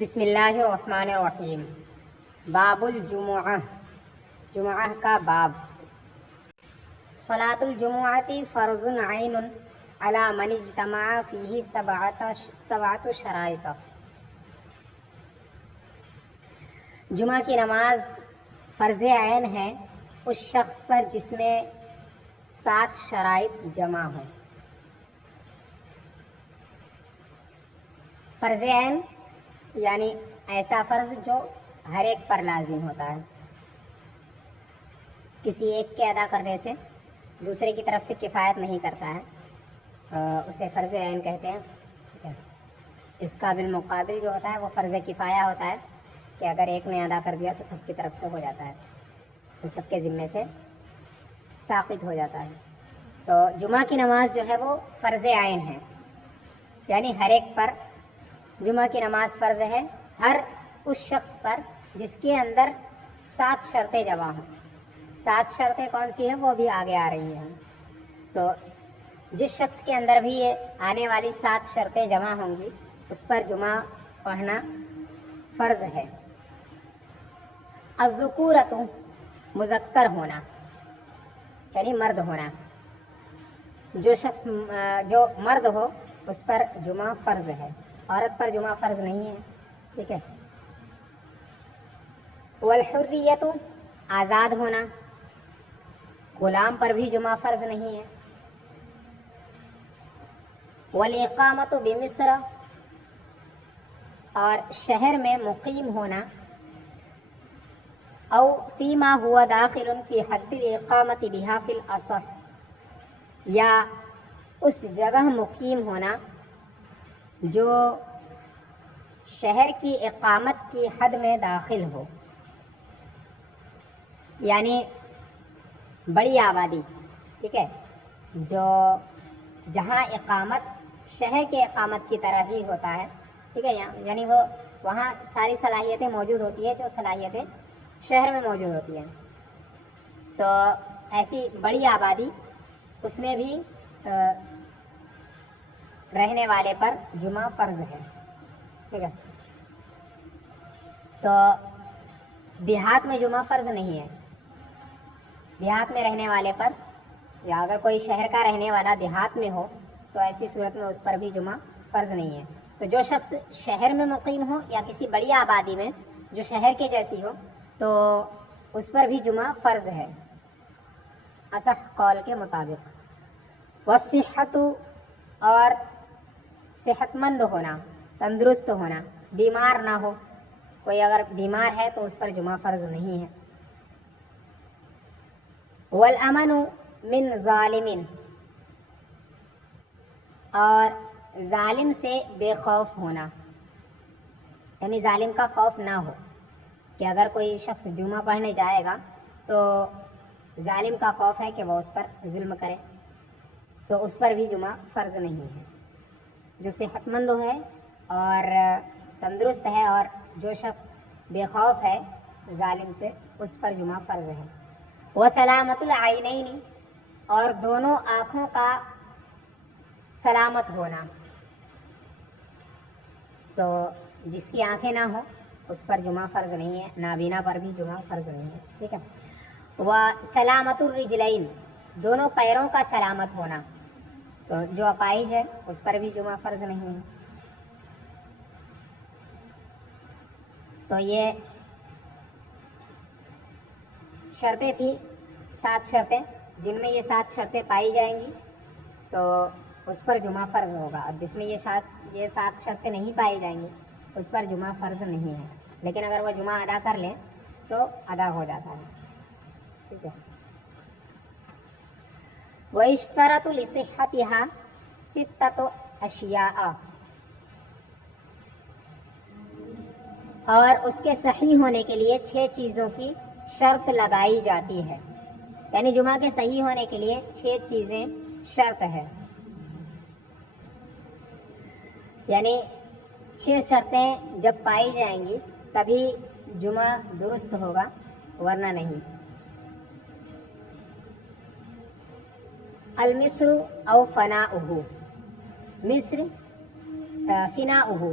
بسم اللہ الرحمن الرحیم۔ باب الجمعہ، جمعہ کا باب۔ صلاۃ الجمعۃ فرض عین علی من اجتمع فیہ سبعۃ شرائط۔ جمعہ کی نماز فرض عین ہے اس شخص پر جس میں 7 شرائط جمع ہوں۔ فرض عین یعنی ایسا فرض جو ہر ایک پر لازم ہوتا ہے، کسی ایک کے ادا کرنے سے دوسرے کی طرف سے کفایت نہیں کرتا ہے، اسے فرض عین کہتے ہیں۔ اس کا بالمقابل جو ہوتا ہے وہ فرض کفایہ ہوتا ہے کہ اگر ایک نے ادا کر دیا تو سب کی طرف سے ہو جاتا ہے، تو سب کے ذمے سے ساقط ہو جاتا ہے۔ تو جمعہ کی نماز جو ہے وہ فرض عین ہے، یعنی ہر ایک پر جمعہ کی نماز فرض ہے، ہر اس شخص پر جس کے اندر 7 شرطیں جمع ہوں۔ 7 شرطیں کون سی ہیں وہ بھی آگے آ رہی ہیں۔ تو جس شخص کے اندر بھی یہ آنے والی 7 شرطیں جمع ہوں گی اس پر جمعہ پڑھنا فرض ہے۔ الذکورۃ، مذکر ہونا یعنی مرد ہونا، جو شخص جو مرد ہو اس پر جمعہ فرض ہے، عورت پر جمعہ فرض نہیں ہے، ٹھیک ہے۔ والحریۃ، آزاد ہونا، غلام پر بھی جمعہ فرض نہیں ہے۔ والاقامۃ بمصر، اور شہر میں مقیم ہونا، او فیما ہوا داخل فی حد الاقامۃ بہا فی الاصح، یا اس جگہ مقیم ہونا جو شہر کی اقامت کی حد میں داخل ہو، یعنی بڑی آبادی، ٹھیک ہے، جو جہاں اقامت شہر کے اقامت کی طرح ہی ہوتا ہے، ٹھیک ہے، یعنی وہ وہاں ساری صلاحیتیں موجود ہوتی ہیں جو صلاحیتیں شہر میں موجود ہوتی ہیں۔ تو ایسی بڑی آبادی، اس میں بھی رہنے والے پر جمعہ فرض ہے، ٹھیک ہے۔ تو دیہات میں جمعہ فرض نہیں ہے، دیہات میں رہنے والے پر، یا اگر کوئی شہر کا رہنے والا دیہات میں ہو تو ایسی صورت میں اس پر بھی جمعہ فرض نہیں ہے۔ تو جو شخص شہر میں مقیم ہو یا کسی بڑی آبادی میں جو شہر کے جیسی ہو تو اس پر بھی جمعہ فرض ہے، اصح قول کے مطابق۔ والصحۃ، اور صحت مند ہونا، تندرست ہونا، بیمار نہ ہو، کوئی اگر بیمار ہے تو اس پر جمعہ فرض نہیں ہے۔ والامن من ظالم، اور ظالم سے بے خوف ہونا، یعنی ظالم کا خوف نہ ہو کہ اگر کوئی شخص جمعہ پڑھنے جائے گا تو ظالم کا خوف ہے کہ وہ اس پر ظلم کرے، تو اس پر بھی جمعہ فرض نہیں ہے۔ جو صحت مند ہے اور تندرست ہے اور جو شخص بے خوف ہے ظالم سے، اس پر جمعہ فرض ہے۔ وسلامت العینین، اور دونوں آنکھوں کا سلامت ہونا، تو جس کی آنکھیں نہ ہوں اس پر جمعہ فرض نہیں ہے، نابینا پر بھی جمعہ فرض نہیں ہے، ٹھیک ہے۔ وسلامت الرجلین، دونوں پیروں کا سلامت ہونا، تو جو اپاہج ہے اس پر بھی جمعہ فرض نہیں ہے۔ تو یہ شرطیں تھی، 7 شرطیں، جن میں یہ 7 شرطیں پائی جائیں گی تو اس پر جمعہ فرض ہوگا، اور جس میں یہ 7 شرطیں نہیں پائی جائیں گی اس پر جمعہ فرض نہیں ہے، لیکن اگر وہ جمعہ ادا کر لیں تو ادا ہو جاتا ہے، ٹھیک ہے۔ وَيُشْتَرَطُ لِصِحَّتِهَا 6 اشیاء، اور اس کے صحیح ہونے کے لیے 6 چیزوں کی شرط لگائی جاتی ہے، یعنی جمعہ کے صحیح ہونے کے لیے 6 چیزیں شرط ہے، یعنی 6 شرطیں جب پائی جائیں گی تبھی جمعہ درست ہوگا، ورنہ نہیں۔ المصر او فناؤہ، مصر فناؤہ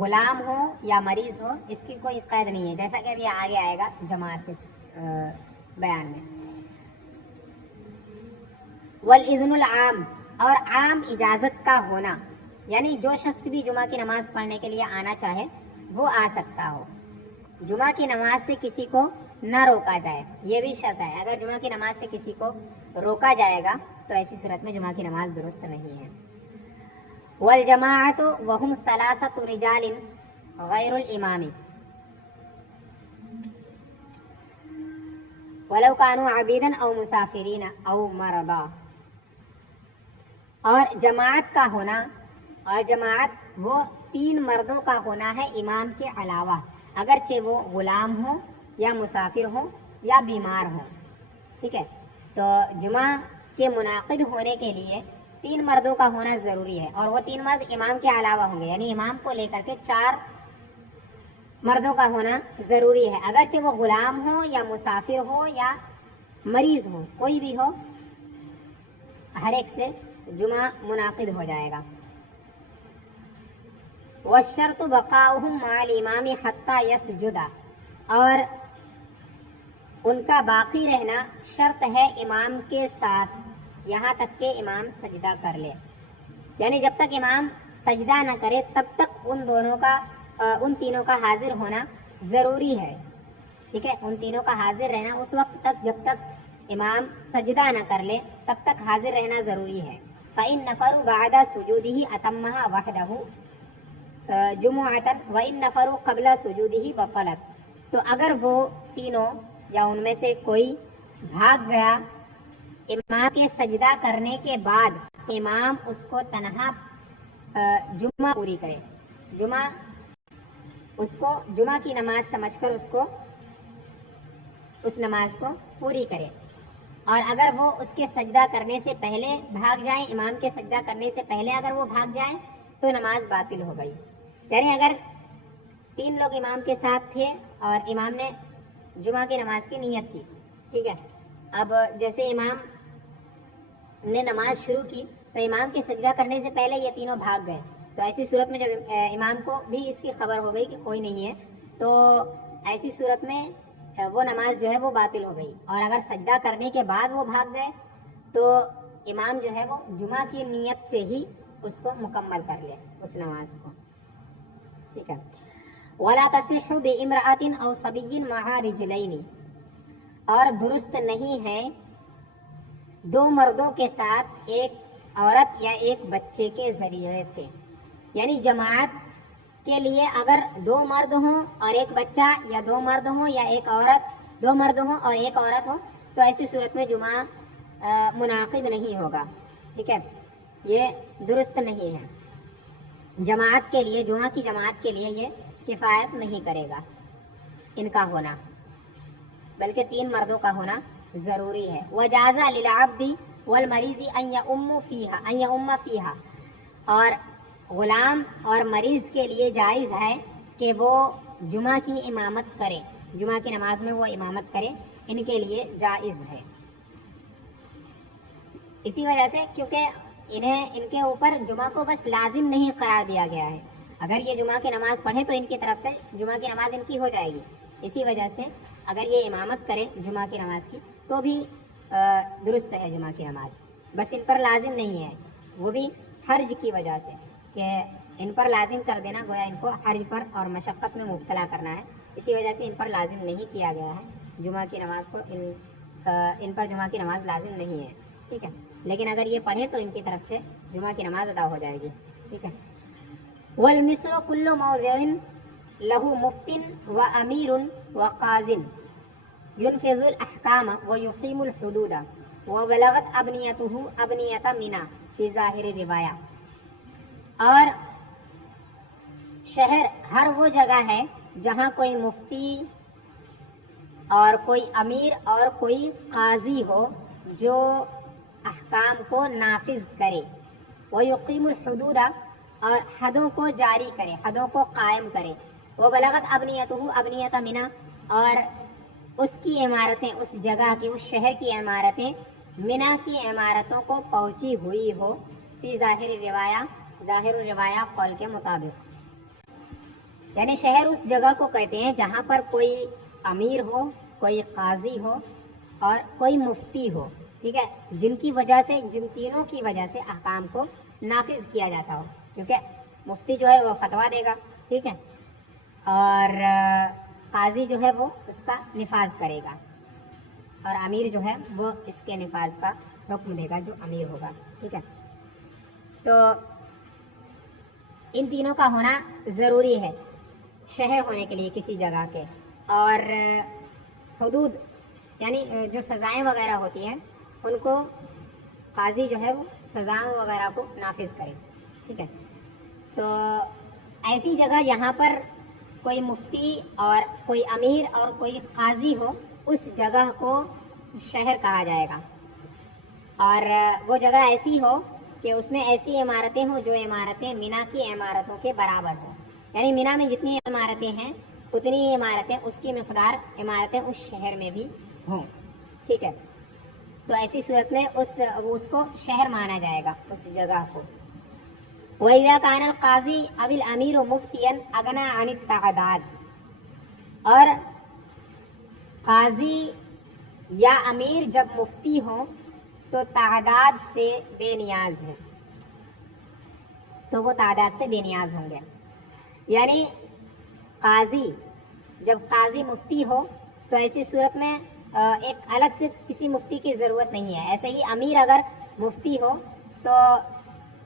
غلام ہو یا مریض ہو اس کی کوئی قید نہیں ہے، جیسا کہ ابھی آگے آئے گا جماعت کے بیان میں. والاذن العام، اور عام اجازت کا ہونا، یعنی جو شخص بھی جمعہ کی نماز پڑھنے کے لیے آنا چاہے وہ آ سکتا ہو. جمعہ کی نماز سے کسی کو نہ روکا جائے، یہ بھی شرط ہے. اگر جمعہ کی نماز سے کسی کو روکا جائے گا تو ایسی صورت میں جمعہ کی نماز درست نہیں ہے. والجماعت وهم ثلاثة رجال غیر الامام ولو كانوا عبیدا او مسافرین او مرضا. اور جماعت کا ہونا، اور جماعت وہ 3 مردوں کا ہونا ہے امام کے علاوہ، اگرچہ وہ غلام ہوں یا مسافر ہوں یا بیمار ہوں. ٹھیک ہے، تو جمعہ کے منعقد ہونے کے لیے 3 مردوں کا ہونا ضروری ہے، اور وہ 3 مرد امام کے علاوہ ہوں گے، یعنی امام کو لے کر کے 4 مردوں کا ہونا ضروری ہے، اگرچہ وہ غلام ہو یا مسافر ہو یا مریض ہو، کوئی بھی ہو، ہر ایک سے جمعہ منعقد ہو جائے گا. والشرط بقاؤہم مع الامام حتی یسجد، اور ان کا باقی رہنا شرط ہے امام کے ساتھ یہاں تک کہ امام سجدہ کر لے. یعنی جب تک امام سجدہ نہ کرے تب تک ان تینوں کا حاضر ہونا ضروری ہے. ٹھیک ہے، ان تینوں کا حاضر رہنا اس وقت تک جب تک امام سجدہ نہ کر لے تب تک حاضر رہنا ضروری ہے. فإن نفروا بعد سجوده أتمها وحده جمعة وإن نفروا قبل سجوده بطلت. تو اگر وہ تینوں یا ان میں سے کوئی بھاگ گیا امام کے سجدہ کرنے کے بعد، امام اس کو تنہا جمعہ پوری کرے، جمعہ کی نماز سمجھ کر اس نماز کو پوری کرے. اور اگر وہ اس کے سجدہ کرنے سے پہلے بھاگ جائیں، امام کے سجدہ کرنے سے پہلے اگر وہ بھاگ جائیں تو نماز باطل ہو گئی. یعنی اگر 3 لوگ امام کے ساتھ تھے اور امام نے جمعہ کی نماز کی نیت کی، ٹھیک ہے، اب جیسے امام نے نماز شروع کی تو امام کے سجدہ کرنے سے پہلے یہ تینوں بھاگ گئے، تو ایسی صورت میں جب امام کو بھی اس کی خبر ہو گئی کہ کوئی نہیں ہے تو ایسی صورت میں وہ نماز جو ہے وہ باطل ہو گئی. اور اگر سجدہ کرنے کے بعد وہ بھاگ گئے تو امام جو ہے وہ جمعہ کی نیت سے ہی اس کو مکمل کر لے اس نماز کو. ٹھیک ہے. وَلَا تَصِحُّ بِإِمْرَأَةٍ أَوْ صَبِيٍّ مَعَ رِجْلَيْنِ، اور درست نہیں ہے 2 مردوں کے ساتھ ایک عورت یا ایک بچے کے ذریعے سے. یعنی جماعت کے لیے اگر 2 مرد ہوں اور ایک بچہ، یا 2 مرد ہوں یا ایک عورت، 2 مرد ہوں اور ایک عورت ہو، تو ایسی صورت میں جمعہ منعقد نہیں ہوگا. ٹھیک ہے، یہ درست نہیں ہے. جماعت کے لیے، جمعہ کی جماعت کے لیے یہ کفایت نہیں کرے گا ان کا ہونا، بلکہ 3 مردوں کا ہونا ضروری ہے. وَجَازَ لِلْعَبْدِ وَالْمَرِيضِ أَنْ يَؤُمَّ فِيهَا، اور غلام اور مریض کے لیے جائز ہے کہ وہ جمعہ کی امامت کرے، جمعہ کی نماز میں وہ امامت کرے، ان کے لیے جائز ہے. اسی وجہ سے کیونکہ ان کے اوپر جمعہ کو بس لازم نہیں قرار دیا گیا ہے. اگر یہ جمعہ کی نماز پڑھیں تو ان کی طرف سے جمعہ کی نماز ان کی ہو جائے گی. اسی وجہ سے اگر یہ امامت کرے جمعہ کی نماز کی تو بھی درست ہے جمعہ کی نماز، بس ان پر لازم نہیں ہے، وہ بھی حرج کی وجہ سے کہ ان پر لازم کر دینا گویا ان کو حرج پر اور مشقت میں مبتلا کرنا ہے. اسی وجہ سے ان پر لازم نہیں کیا گیا ہے جمعہ کی نماز کو، ان پر جمعہ کی نماز لازم نہیں ہے. ٹھیک ہے، لیکن اگر یہ پڑھے تو ان کی طرف سے جمعہ کی نماز ادا ہو جائے گی. ٹھیک ہے. والمصر كل موضع له مفت وامیر وقاض ينفذ الاحکام ويقيم الحدود وبلغت ابنیته ابنیۃ منی فی ظاہر روایہ. اور شہر ہر وہ جگہ ہے جہاں کوئی مفتی اور کوئی امیر اور کوئی قاضی ہو جو احکام کو نافذ کرے، وَيُقِيمُ الْحُدُودَ، اور حدوں کو جاری کرے، حدوں کو قائم کرے، وَبَلَغَتْ أَبْنِيَتُهُ أَبْنِيَةَ مِنَا، اور اس کی عمارتیں، اس جگہ کی، اس شہر کی عمارتیں منا کی عمارتوں کو پہنچی ہوئی ہو، فی ظاہر روایہ، ظاہر روایہ قول کے مطابق. یعنی شہر اس جگہ کو کہتے ہیں جہاں پر کوئی امیر ہو، کوئی قاضی ہو اور کوئی مفتی ہو، ٹھیک ہے، جن کی وجہ سے، جن تینوں کی وجہ سے احکام کو نافذ کیا جاتا ہو، کیونکہ مفتی جو ہے وہ فتویٰ دے گا، ٹھیک ہے، اور قاضی جو ہے وہ اس کا نفاذ کرے گا، اور امیر جو ہے وہ اس کے نفاذ کا حکم دے گا، جو امیر ہوگا، ٹھیک ہے۔ تو ان تینوں کا ہونا ضروری ہے شہر ہونے کے لیے کسی جگہ کے، اور حدود یعنی جو سزائیں وغیرہ ہوتی ہیں ان کو قاضی جو ہے وہ سزاؤں وغیرہ کو نافذ کرے، ٹھیک ہے۔ تو ایسی جگہ جہاں پر کوئی مفتی اور کوئی امیر اور کوئی قاضی ہو، اس جگہ کو شہر کہا جائے گا، اور وہ جگہ ایسی ہو کہ اس میں ایسی عمارتیں ہوں جو عمارتیں مینا کی عمارتوں کے برابر ہوں، یعنی مینا میں جتنی عمارتیں ہیں اتنی عمارتیں، اس کی مقدار عمارتیں اس شہر میں بھی ہوں، ٹھیک ہے۔ تو ایسی صورت میں اس کو شہر مانا جائے گا، اس جگہ کو۔ وَإِذَا كَانَ الْقَاضِي أَوِ الْأَمِيرُ مُفْتِيًا أَغْنَى عَنِ التَّعْدَادِ، اور قاضی یا امیر جب مفتی ہوں تو تعداد سے بے نیاز ہیں، تو وہ تعداد سے بے نیاز ہوں گے، یعنی قاضی جب قاضی مفتی ہو تو ایسی صورت میں ایک الگ سے کسی مفتی کی ضرورت نہیں ہے، ایسے ہی امیر اگر مفتی ہو تو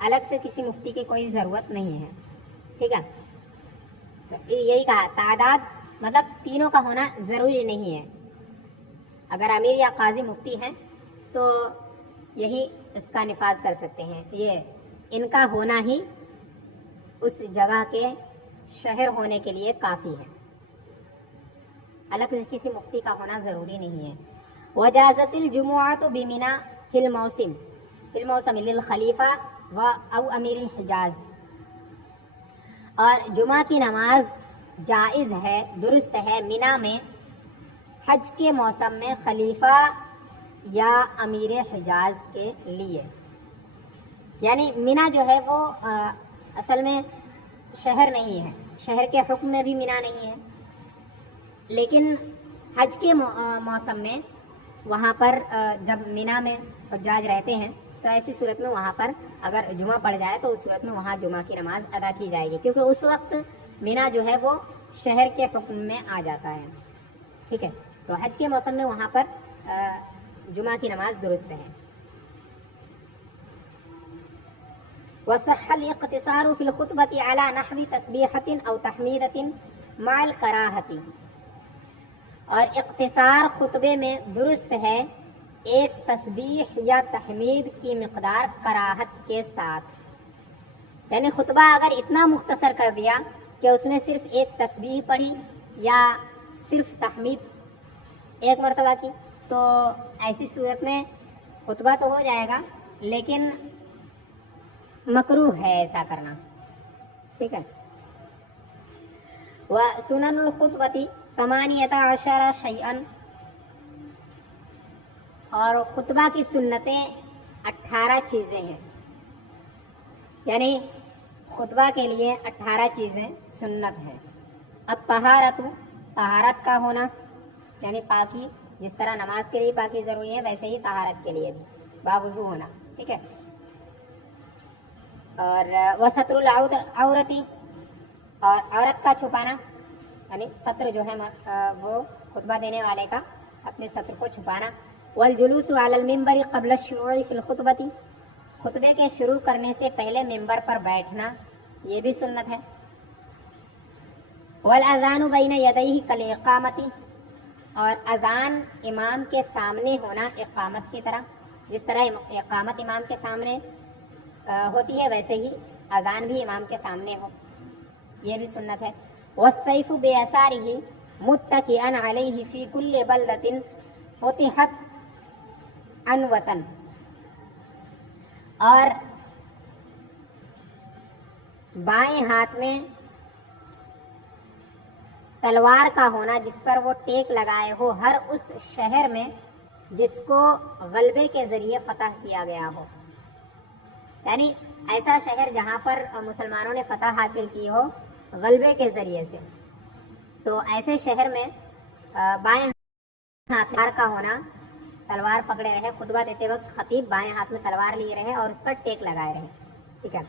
الگ سے کسی مفتی کی کوئی ضرورت نہیں ہے، ٹھیک ہے۔ تو یہی کہا، تعداد مطلب تینوں کا ہونا ضروری نہیں ہے، اگر امیر یا قاضی مفتی ہیں تو یہی اس کا نفاذ کر سکتے ہیں، یہ ان کا ہونا ہی اس جگہ کے شہر ہونے کے لیے کافی ہے، الگ سے کسی مفتی کا ہونا ضروری نہیں ہے۔ وجازت الجمعۃ بمنی فی الموسم للخلیفہ او امیر الحجاز، اور جمعہ کی نماز جائز ہے، درست ہے مینا میں حج کے موسم میں خلیفہ یا امیر حجاز کے لیے، یعنی مینا جو ہے وہ اصل میں شہر نہیں ہے، شہر کے حکم میں بھی مینا نہیں ہے، لیکن حج کے موسم میں وہاں پر جب مینا میں حجاج رہتے ہیں تو ایسی صورت میں وہاں پر اگر جمعہ پڑ جائے تو اس صورت میں وہاں جمعہ کی نماز ادا کی جائے گی، کیونکہ اس وقت مینا جو ہے وہ شہر کے حکم میں آ جاتا ہے، ٹھیک ہے۔ تو حج کے موسم میں وہاں پر جمعہ کی نماز درست ہے۔ وصح الاقتصار في الخطبة على نحو تسبيحة أو تحميدة مع الكراهة، اور اقتصار خطبے میں درست ہے ایک تسبیح یا تحمید کی مقدار کراہت کے ساتھ، یعنی خطبہ اگر اتنا مختصر کر دیا کہ اس میں صرف ایک تسبیح پڑھی یا صرف تحمید ایک مرتبہ کی، تو ایسی صورت میں خطبہ تو ہو جائے گا لیکن مکروہ ہے ایسا کرنا، ٹھیک ہے۔ وسنن الخطبۃ 18 شیئا، اور خطبہ کی سنتیں 18 چیزیں ہیں، یعنی خطبہ کے لیے 18 چیزیں سنت ہیں۔ الطہارۃ، طہارت کا ہونا یعنی پاکی، جس طرح نماز کے لیے پاکی ضروری ہے ویسے ہی طہارت کے لیے بھی باوضو ہونا، ٹھیک ہے۔ اور وستر العورت، اور عورت کا چھپانا، یعنی ستر جو ہے وہ خطبہ دینے والے کا اپنے ستر کو چھپانا۔ والجلوس علی المنبر قبل الشروع فی الخطبۃ، خطبے کے شروع کرنے سے پہلے ممبر پر بیٹھنا یہ بھی سنت ہے۔ والاذان بین یدیہ کالاقامۃ، اور اذان امام کے سامنے ہونا اقامت کی طرح، جس طرح اقامت امام کے سامنے ہوتی ہے ویسے ہی اذان بھی امام کے سامنے ہو، یہ بھی سنت ہے۔ والسیف بیسارہ متکئا علیہ فی کل بلدۃ فتحت عن وطن، اور بائیں ہاتھ میں تلوار کا ہونا جس پر وہ ٹیک لگائے ہو ہر اس شہر میں جس کو غلبے کے ذریعے فتح کیا گیا ہو، یعنی ایسا شہر جہاں پر مسلمانوں نے فتح حاصل کی ہو غلبے کے ذریعے سے. تو ایسے شہر میں بائیں ہاتھ تلوار کا ہونا، تلوار پکڑے رہے، خطبہ دیتے وقت خطیب بائیں ہاتھ میں تلوار لیے رہے اور اس پر ٹیک لگائے رہے. ٹھیک ہے.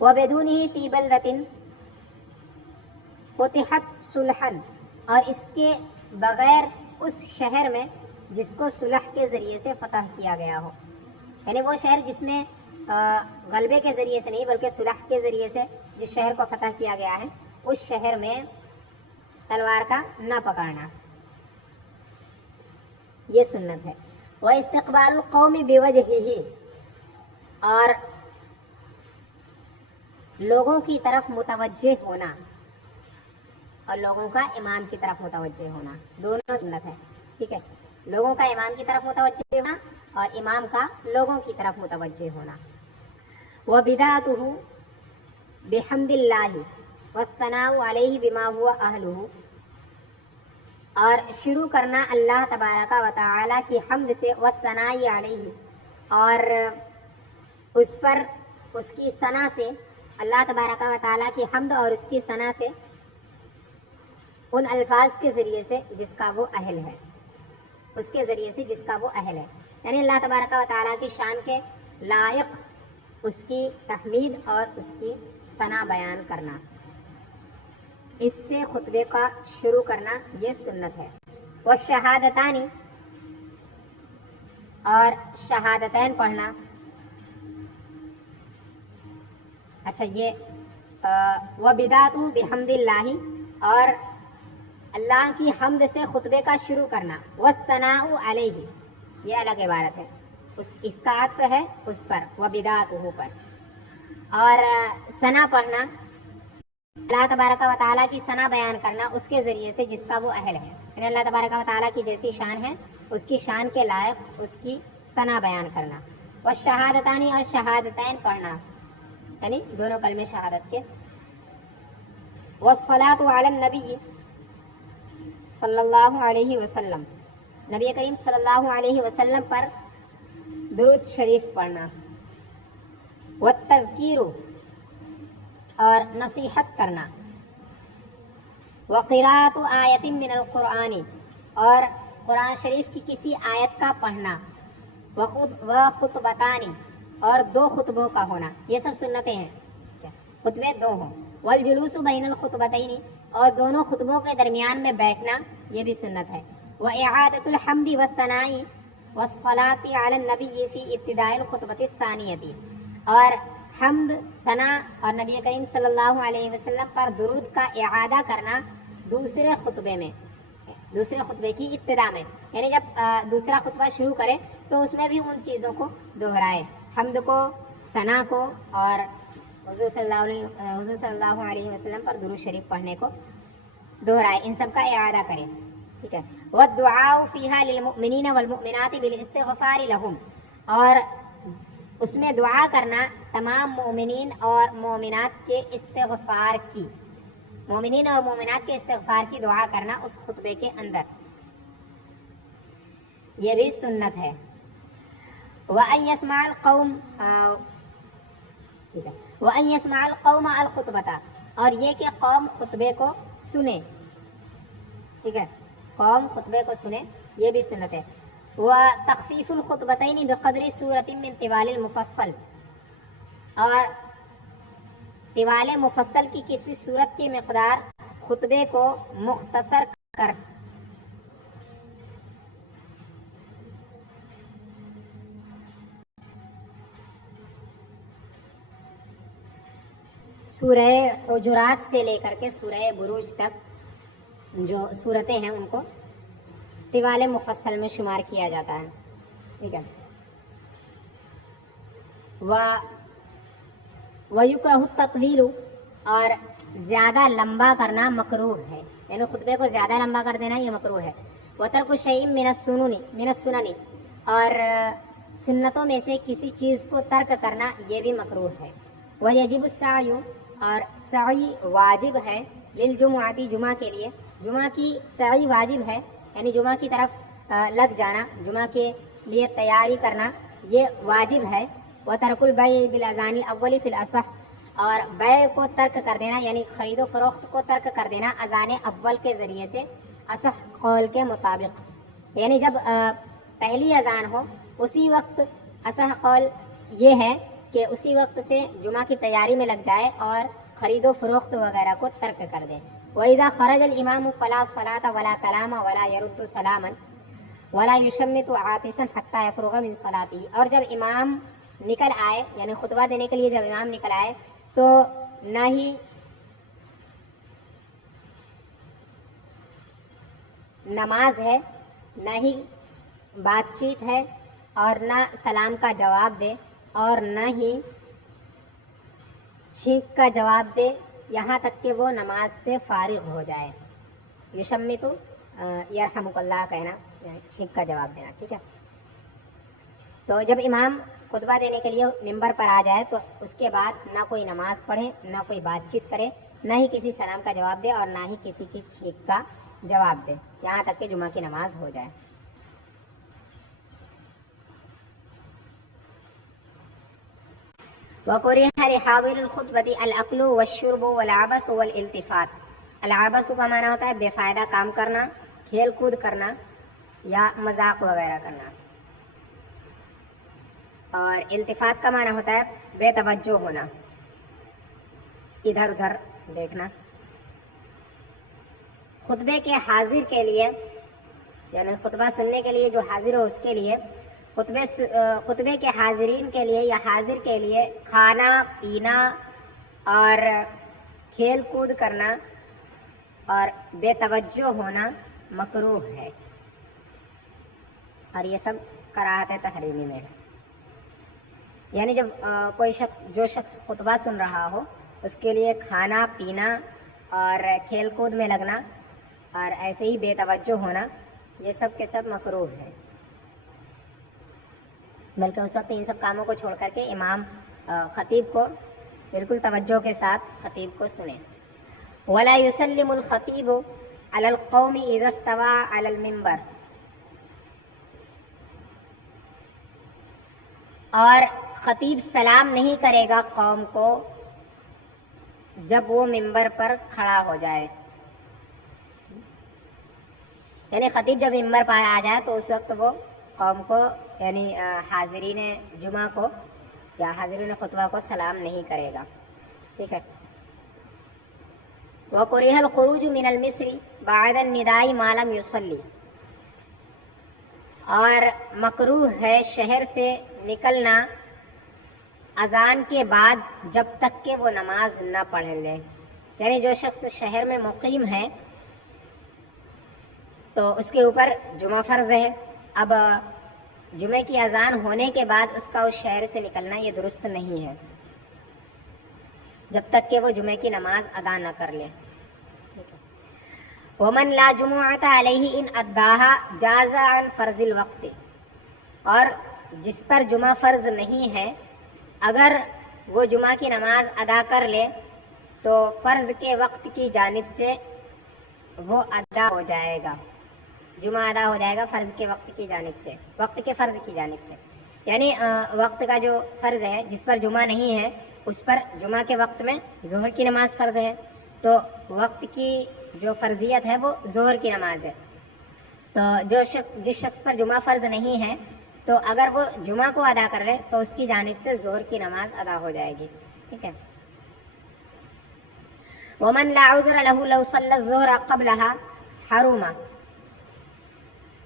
وَبِدُونِهِ فِي بَلْدَةٍ فُتِحَتْ صُلْحًا، اور اس کے بغیر اس شہر میں جس کو صلح کے ذریعے سے فتح کیا گیا ہو، یعنی وہ شہر جس میں غلبے کے ذریعے سے نہیں بلکہ صلح کے ذریعے سے جس شہر کو فتح کیا گیا ہے، اس شہر میں تلوار کا نہ پکڑنا، یہ سنت ہے. وَإِسْتِقْبَالُ الْقَوْمِ بِوَجْهِهِ، اور لوگوں کی طرف متوجہ ہونا اور لوگوں کا امام کی طرف متوجہ ہونا، دونوں سنت ہے. ٹھیک ہے. لوگوں کا امام کی طرف متوجہ ہونا اور امام کا لوگوں کی طرف متوجہ ہونا. وَبِدَاتُهُ بِحَمْدِ اللَّهِ وَالثَّنَاءُ عَلَيْهِ بِمَا هُوَ أَهْلُهُ، اور شروع کرنا اللہ تبارک و تعالی کی حمد سے، والثناء علیہ، اور اس پر اس کی ثنا سے، اللہ تبارک و تعالی کی حمد اور اس کی ثنا سے، ان الفاظ کے ذریعے سے جس کا وہ اہل ہے، اس کے ذریعے سے جس کا وہ اہل ہے، یعنی اللہ تبارک و تعالی کی شان کے لائق اس کی تحمید اور اس کی ثنا بیان کرنا، اس سے خطبے کا شروع کرنا یہ سنت ہے. والشہادتان، اور شہادتین پڑھنا. اچھا، یہ وَبِدَاتُ بِحَمْدِ اللَّهِ، اور اللہ کی حمد سے خطبے کا شروع کرنا. وَالثَّنَاءُ عَلَيْهِ، یہ الگ عبارت ہے، اس کا عطف ہے اس پر، وَبِدَاتُهُ پر. اور ثنا پڑھنا، اللہ تبارک و تعالیٰ کی ثنا بیان کرنا اس کے ذریعے سے جس کا وہ اہل ہے، یعنی اللہ تبارک و تعالیٰ کی جیسی شان ہے اس کی شان کے لائق اس کی ثنا بیان کرنا. والشہادتان، اور شہادتین پڑھنا، یعنی دونوں کلمے شہادت کے. والصلاة علی النبی صلی اللہ علیہ وسلم، نبی کریم صلی اللہ علیہ وسلم پر درود شریف پڑھنا. والتذکیر، اور نصیحت کرنا. وقراءۃ آیۃ من القرآن، اور قرآن شریف کی کسی آیت کا پڑھنا. وخطبتان، اور دو خطبوں کا ہونا، یہ سب سنتیں ہیں، خطبے دو ہوں. والجلوس بین الخطبتین، اور دونوں خطبوں کے درمیان میں بیٹھنا، یہ بھی سنت ہے. وإعادة الحمد والثناء والصلاة على النبی فی ابتداء الخطبۃ الثانیۃ، اور حمد، ثنا اور نبی کریم صلی اللہ علیہ وسلم پر درود کا اعادہ کرنا دوسرے خطبے میں، دوسرے خطبے کی ابتدا میں، یعنی جب دوسرا خطبہ شروع کرے تو اس میں بھی ان چیزوں کو دہرائے، حمد کو، ثنا کو، اور حضور صلی اللہ علیہ وسلم پر درود شریف پڑھنے کو دہرائے، ان سب کا اعادہ کرے. ٹھیک ہے. والدعاء فیہا للمؤمنین والمؤمنات بالاستغفار لہم، اور اس میں دعا کرنا تمام مومنین اور مومنات کے استغفار کی، مومنین اور مومنات کے استغفار کی دعا کرنا اس خطبے کے اندر، یہ بھی سنت ہے. وَأَن يَسْمَعَ الْقَوْمَ، وَأَن يَسْمَعَ الْقَوْمَ الْخُطْبَةَ، اور یہ کہ قوم خطبے کو سنے. ٹھیک ہے، قوم خطبے کو سنے، یہ بھی سنت ہے. وَتَخْفِيفُ الْخُطْبَتَيْنِ بِقَدْرِ سُورَةٍ مِّن طِوَالِ الْمُفَصَّل، اور طوال مفصل کی کسی صورت کی مقدار خطبے کو مختصر کر. سورہ حجرات سے لے کر کے سورہ بروج تک جو صورتیں ہیں ان کو طوال مفصل میں شمار کیا جاتا ہے. ٹھیک ہے. وَيُكْرَهُ التَّطْوِيلُ، اور زیادہ لمبا کرنا مکروہ ہے، یعنی خطبے کو زیادہ لمبا کر دینا یہ مکروہ ہے. وَتَرْكُ شَيْءٍ مِّنَ السُّنَنِ، اور سنتوں میں سے کسی چیز کو ترک کرنا یہ بھی مکروہ ہے. وَيَجِبُ السَّعْيُ، اور سعی واجب ہے، للجمعہ، جمعہ کے لیے، جمعہ کی سعی واجب ہے، یعنی جمعہ کی طرف لگ جانا، جمعہ کے لیے تیاری کرنا یہ واجب ہے. وَتَرْكُ الْبَيْعِ بِالْأَذَانِ الْأَوَّلِ فِي الْأَصَحِّ، اور بیع کو ترک کر دینا یعنی خرید و فروخت کو ترک کر دینا اذان اول کے ذریعے سے اصح قول کے مطابق، یعنی جب پہلی اذان ہو اسی وقت اصح قول یہ ہے کہ اسی وقت سے جمعہ کی تیاری میں لگ جائے اور خرید و فروخت وغیرہ کو ترک کر دیں۔ وَإِذَا خَرَجَ الْإِمَامُ فَلَا صَلَاةَ وَلَا كَلَامَ وَلَا يَرُدُّ سَلَامًا وَلَا يُشَمِّتُ عَاطِسًا حَتَّى يَفْرُغَ مِنْ صَلَاتِهِ، اور جب امام نکل آئے یعنی خطبہ دینے کے لیے جب امام نکل آئے تو نہ ہی نماز ہے، نہ ہی بات چیت ہے، اور نہ سلام کا جواب دے، اور نہ ہی چھینک کا جواب دے، یہاں تک کہ وہ نماز سے فارغ ہو جائے۔ یشمتو یرحمک اللہ کہنا، چھینک کا جواب دینا، ٹھیک ہے۔ تو جب امام خطبہ دینے کے لیے ممبر پر آ جائے تو اس کے بعد نہ کوئی نماز پڑھے، نہ کوئی بات چیت کرے، نہ ہی کسی سلام کا جواب دے، اور نہ ہی کسی کی چھینک کا جواب دے، یہاں تک کہ جمعہ کی نماز ہو جائے۔ وَكُرِهَ لِحَاضِرِ الْخُطْبَةِ الْأَكْلُ وَالشُّرْبُ وَالْعَبَثُ وَالْإِلْتِفَاتُ۔ العبث کا معنی ہوتا ہے بے فائدہ کام کرنا، کھیل کود کرنا یا مذاق وغیرہ کرنا، اور التفات کا معنی ہوتا ہے بے توجہ ہونا، ادھر ادھر دیکھنا۔ خطبے کے حاضر کے لیے یعنی خطبہ سننے کے لیے جو حاضر ہو اس کے لیے، خطبے کے حاضرین کے لیے یا حاضر کے لیے کھانا پینا اور کھیل کود کرنا اور بے توجہ ہونا مکروہ ہے، اور یہ سب کراہت تحریمی میں ہے۔ یعنی جب جو شخص خطبہ سن رہا ہو اس کے لیے کھانا پینا اور کھیل کود میں لگنا اور ایسے ہی بے توجہ ہونا، یہ سب کے سب مکروہ ہے، بلکہ اس وقت ان سب کاموں کو چھوڑ کر کے امام خطیب کو بالکل توجہ کے ساتھ خطیب کو سنیں۔ وَلَا يُسَلِّمُ الْخَطِيبُ عَلَى الْقَوْمِ إِذَا اسْتَوَىٰ عَلَى الْمِنبَرِ، اور خطیب سلام نہیں کرے گا قوم کو جب وہ ممبر پر کھڑا ہو جائے، یعنی خطیب جب ممبر پر آ جائے تو اس وقت وہ قوم کو یعنی حاضرین جمعہ کو یا حاضرین خطبہ کو سلام نہیں کرے گا، ٹھیک ہے۔ وَكُرِهَ الْخُرُوجُ مِنَ الْمِصْرِ بَعْدَ النِّدَاءِ مَا لَمْ يُصَلِّ، اور مکروہ ہے شہر سے نکلنا اذان کے بعد جب تک کہ وہ نماز نہ پڑھ لے، یعنی جو شخص شہر میں مقیم ہے تو اس کے اوپر جمعہ فرض ہے، اب جمعہ کی اذان ہونے کے بعد اس کا اس شہر سے نکلنا یہ درست نہیں ہے جب تک کہ وہ جمعہ کی نماز ادا نہ کر لے۔ وَمَنْ لَا جُمُعَةَ عَلَيْهِ إِنْ أَدَّاهَا جَازَ عَنْ فَرْضِ الْوَقْتِ، اور جس پر جمعہ فرض نہیں ہے اگر وہ جمعہ کی نماز ادا کر لے تو فرض کے وقت کی جانب سے وہ ادا ہو جائے گا، جمعہ ادا ہو جائے گا فرض کے وقت کی جانب سے، وقت کے فرض کی جانب سے، یعنی وقت کا جو فرض ہے جس پر جمعہ نہیں ہے اس پر جمعہ کے وقت میں ظہر کی نماز فرض ہے، تو وقت کی جو فرضیت ہے وہ ظہر کی نماز ہے، تو جس شخص پر جمعہ فرض نہیں ہے تو اگر وہ جمعہ کو ادا کر لے تو اس کی جانب سے ظہر کی نماز ادا ہو جائے گی، ٹھیک ہے۔ وَمَنْ لَا عُذْرَ لَهُ لَوْ صَلَّى الظُّهْرَ قَبْلَهَا حَرُمَ،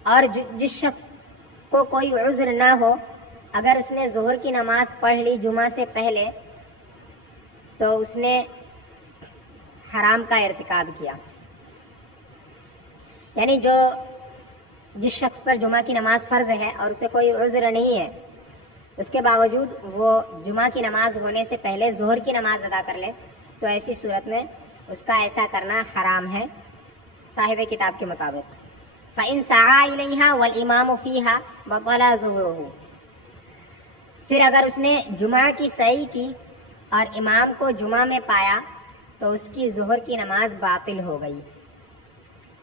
اور جس شخص کو کوئی عذر نہ ہو اگر اس نے ظہر کی نماز پڑھ لی جمعہ سے پہلے تو اس نے حرام کا ارتکاب کیا، یعنی جس شخص پر جمعہ کی نماز فرض ہے اور اسے کوئی عذر نہیں ہے اس کے باوجود وہ جمعہ کی نماز ہونے سے پہلے ظہر کی نماز ادا کر لے تو ایسی صورت میں اس کا ایسا کرنا حرام ہے صاحب کتاب کے مطابق۔ فَإِن سَعَىٰ إِلَيْهَا وَالْإِمَامُ فِيهَا بَطَلَ ظُهْرُهُ، پھر اگر اس نے جمعہ کی سعی کی اور امام کو جمعہ میں پایا تو اس کی ظہر کی نماز باطل ہو گئی،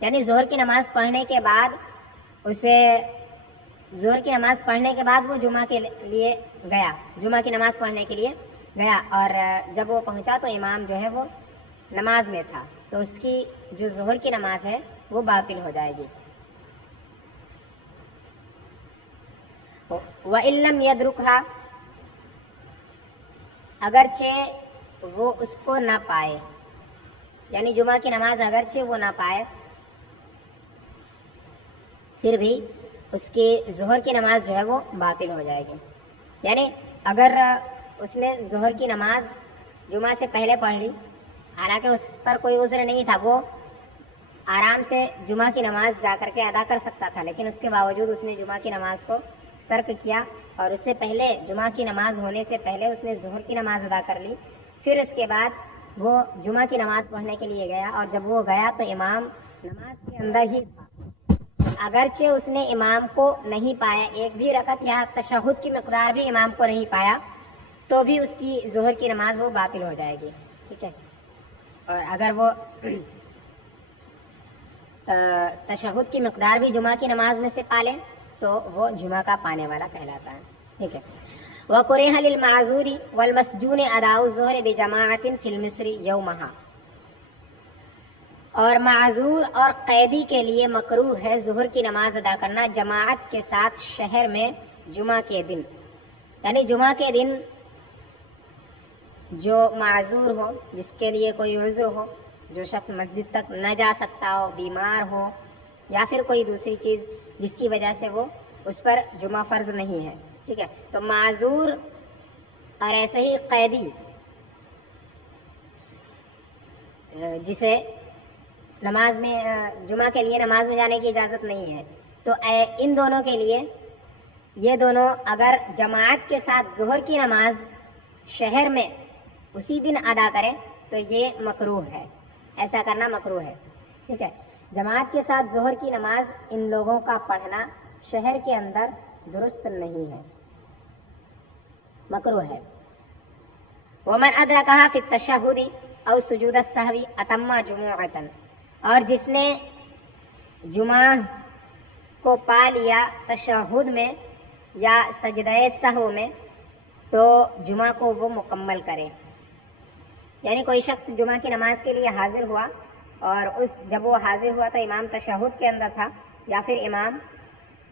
یعنی ظہر کی نماز پڑھنے کے بعد ظہر کی نماز پڑھنے کے بعد وہ جمعہ کے لیے گیا، جمعہ کی نماز پڑھنے کے لیے گیا اور جب وہ پہنچا تو امام جو ہے وہ نماز میں تھا، تو اس کی جو ظہر کی نماز ہے وہ باطل ہو جائے گی۔ وَإِن لَّمْ يَدْرُكْهَا، اگرچہ وہ اس کو نہ پائے، یعنی جمعہ کی نماز اگرچہ وہ نہ پائے، پھر بھی اس کی ظہر کی نماز جو ہے وہ باطل ہو جائے گی۔ یعنی اگر اس نے ظہر کی نماز جمعہ سے پہلے پڑھ لی، حالانکہ اس پر کوئی عذر نہیں تھا، وہ آرام سے جمعہ کی نماز جا کر کے ادا کر سکتا تھا، لیکن اس کے باوجود اس نے جمعہ کی نماز کو ترک کیا اور اس سے پہلے جمعہ کی نماز ہونے سے پہلے اس نے ظہر کی نماز ادا کر لی، پھر اس کے بعد وہ جمعہ کی نماز پڑھنے کے لیے گیا، اور جب وہ گیا تو امام نماز کے اندر ہی تھا، اگرچہ اس نے امام کو نہیں پایا، ایک بھی رکعت یا تشہد کی مقدار بھی امام کو نہیں پایا، تو بھی اس کی ظہر کی نماز وہ باطل ہو جائے گی، ٹھیک ہے۔ اور اگر وہ تشہد کی مقدار بھی جمعہ کی نماز میں سے پالے تو وہ جمعہ کا پانے والا کہلاتا ہے، ٹھیک ہے۔ وَقُرِهَ لِلْمَعْذُورِ وَالْمَسْجُونِ أَدَاءُ الظُّهْرِ بِجَمَاعَةٍ فِي الْمِصْرِ يَوْمَهَا، اور معذور اور قیدی کے لیے مکروہ ہے ظہر کی نماز ادا کرنا جماعت کے ساتھ شہر میں جمعہ کے دن، یعنی جمعہ کے دن جو معذور ہو، جس کے لیے کوئی عذر ہو، جو شخص مسجد تک نہ جا سکتا ہو، بیمار ہو یا پھر کوئی دوسری چیز جس کی وجہ سے وہ اس پر جمعہ فرض نہیں ہے، ٹھیک ہے، تو معذور اور ایسے ہی قیدی جسے نماز میں جمعہ کے لیے نماز میں جانے کی اجازت نہیں ہے، تو ان دونوں کے لیے یہ دونوں اگر جماعت کے ساتھ ظہر کی نماز شہر میں اسی دن ادا کریں تو یہ مکروہ ہے، ایسا کرنا مکروہ ہے، ٹھیک ہے۔ جماعت کے ساتھ ظہر کی نماز ان لوگوں کا پڑھنا شہر کے اندر درست نہیں ہے، مکروہ ہے۔ وَمَنْ أَدْرَكَهَا فِي التَّشَهُّدِ أَوْ سُجُودَ السَّهْوِ أَتَمَّ جُمُعَةً، اور جس نے جمعہ کو پا لیا تشہد میں یا سجدہ سہو میں تو جمعہ کو وہ مکمل کرے، یعنی کوئی شخص جمعہ کی نماز کے لیے حاضر ہوا اور جب وہ حاضر ہوا تو امام تشہد کے اندر تھا یا پھر امام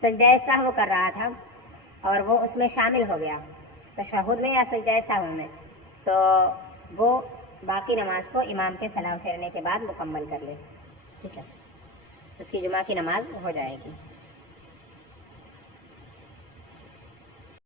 سجدہ سہو کر رہا تھا اور وہ اس میں شامل ہو گیا تشہد میں یا سجدہ سہو میں، تو وہ باقی نماز کو امام کے سلام پھیرنے کے بعد مکمل کر لے، ٹھیک ہے، اس کی جمعہ کی نماز ہو جائے گی۔